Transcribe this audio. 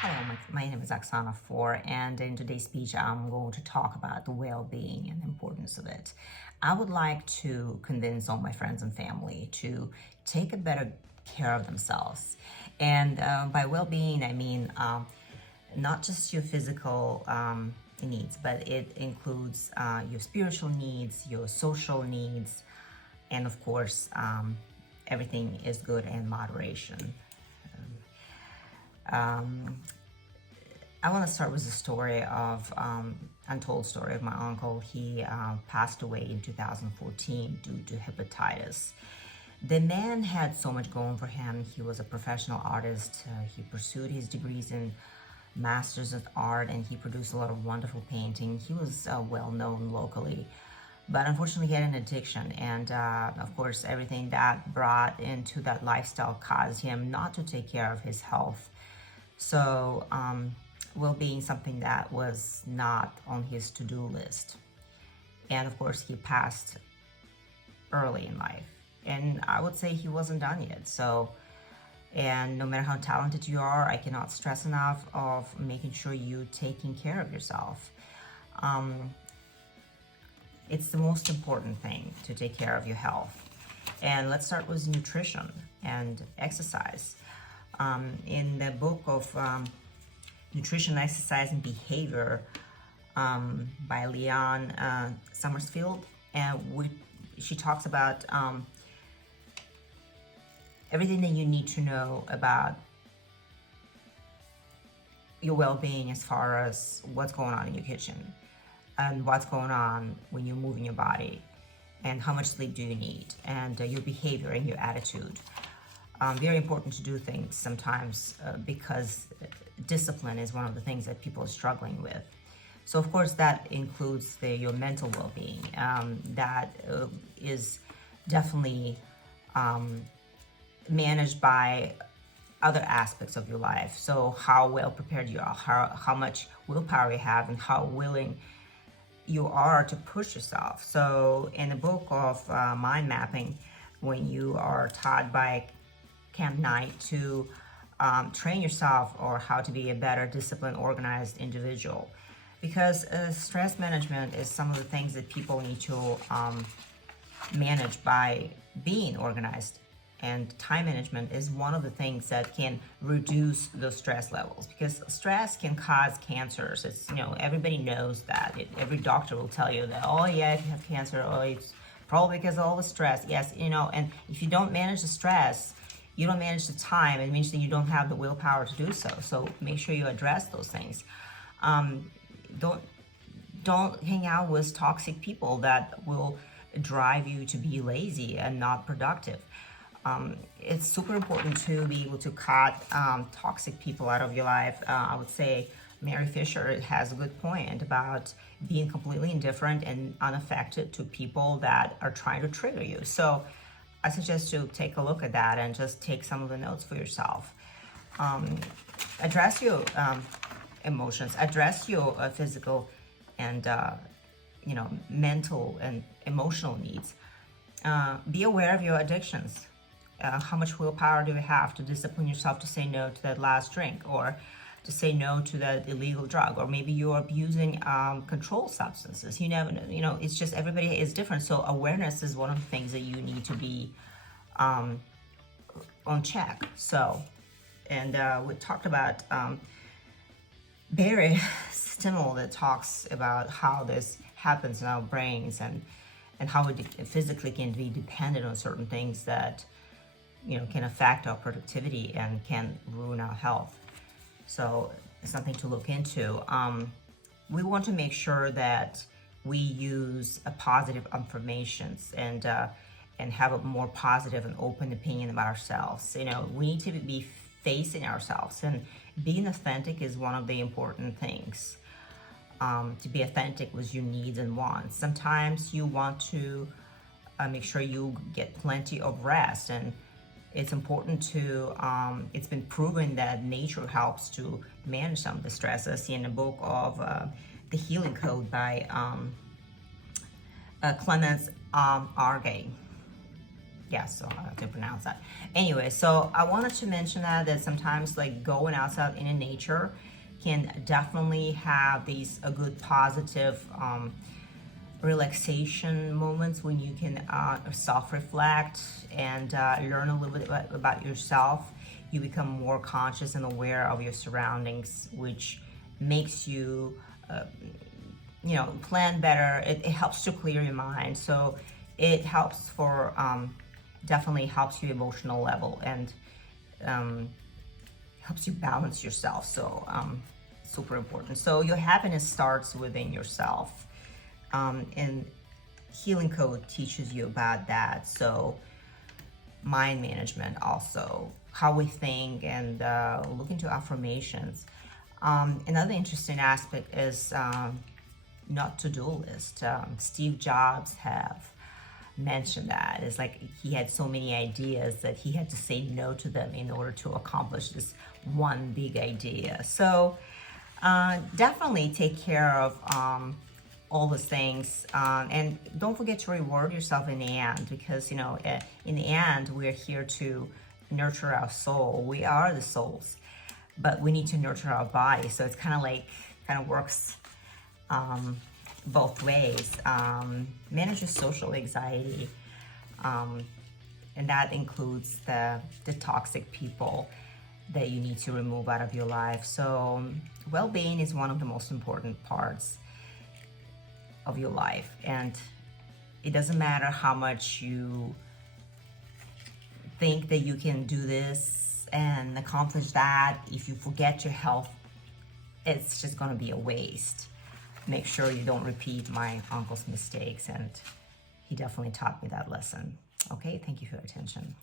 Hello, my name is Oksana Four, and in today's speech, I'm going to talk about the well-being and the importance of it. I would like to convince all my friends and family to take a better care of themselves. And by well-being, I mean not just your physical needs, but it includes your spiritual needs, your social needs, and of course, everything is good in moderation. I want to start with the story of untold story of my uncle. He passed away in 2014 due to hepatitis. The man had so much going for him. He was a professional artist. He pursued his degrees in masters of art, and he produced a lot of wonderful painting. He was well known locally, but unfortunately he had an addiction, and of course everything that brought into that lifestyle caused him not to take care of his health. So well-being something that was not on his to-do list. And of course he passed early in life, and I would say he wasn't done yet. So, and no matter how talented you are, I cannot stress enough of making sure you taking care of yourself. It's the most important thing to take care of your health. And let's start with nutrition and exercise. In the book of Nutrition, Exercise, and Behavior by Leon Summersfield, and she talks about everything that you need to know about your well-being as far as what's going on in your kitchen and what's going on when you're moving your body, and how much sleep do you need, and your behavior and your attitude. Very important to do things sometimes because discipline is one of the things that people are struggling with. So of course that includes your mental well-being. That is definitely managed by other aspects of your life. So how well prepared you are, how much willpower you have, and how willing you are to push yourself. So in the book of mind mapping, when you are taught by Camp Night to train yourself or how to be a better disciplined, organized individual, because stress management is some of the things that people need to manage by being organized, and time management is one of the things that can reduce those stress levels, because stress can cause cancers. It's, everybody knows that. Every doctor will tell you that, oh yeah, if you have cancer, oh, it's probably because of all the stress. Yes, and if you don't manage the stress, you don't manage the time, it means that you don't have the willpower to do so. So make sure you address those things. Don't hang out with toxic people that will drive you to be lazy and not productive. It's super important to be able to cut toxic people out of your life. I would say Mary Fisher has a good point about being completely indifferent and unaffected to people that are trying to trigger you. So I suggest you take a look at that and just take some of the notes for yourself. Address your emotions, address your physical and mental and emotional needs. Be aware of your addictions. How much willpower do you have to discipline yourself to say no to that last drink, or to say no to that illegal drug, or maybe you're abusing controlled substances. You never know. It's just everybody is different. So awareness is one of the things that you need to be on check. So, and we talked about Barry Stimmel that talks about how this happens in our brains, and how it physically can be dependent on certain things that can affect our productivity and can ruin our health. So it's something to look into. We want to make sure that we use a positive affirmations and have a more positive and open opinion about ourselves. We need to be facing ourselves, and being authentic is one of the important things. To be authentic with your needs and wants. Sometimes you want to make sure you get plenty of rest, and it's important to, it's been proven that nature helps to manage some of the stress. I see in the book of The Healing Code by Clemens Argay. Yeah, so I have to pronounce that. Anyway, so I wanted to mention that sometimes like going outside in the nature can definitely have these a good positive relaxation moments when you can self-reflect and learn a little bit about yourself. You become more conscious and aware of your surroundings, which makes you plan better. It helps to clear your mind, so it helps for definitely helps you emotional level, and helps you balance yourself. So super important. So your happiness starts within yourself, and healing code teaches you about that. So mind management also, how we think, and look into affirmations. Another interesting aspect is not to-do list. Steve Jobs have mentioned that. It's like he had so many ideas that he had to say no to them in order to accomplish this one big idea. So definitely take care of all those things, and don't forget to reward yourself in the end, because in the end we're here to nurture our soul. We are the souls, but we need to nurture our body. So it's kind of works both ways. Manage your social anxiety, and that includes the toxic people that you need to remove out of your life. So well-being is one of the most important parts of your life, and it doesn't matter how much you think that you can do this and accomplish that. If you forget your health, it's just going to be a waste. Make sure you don't repeat my uncle's mistakes, and he definitely taught me that lesson. Okay, thank you for your attention.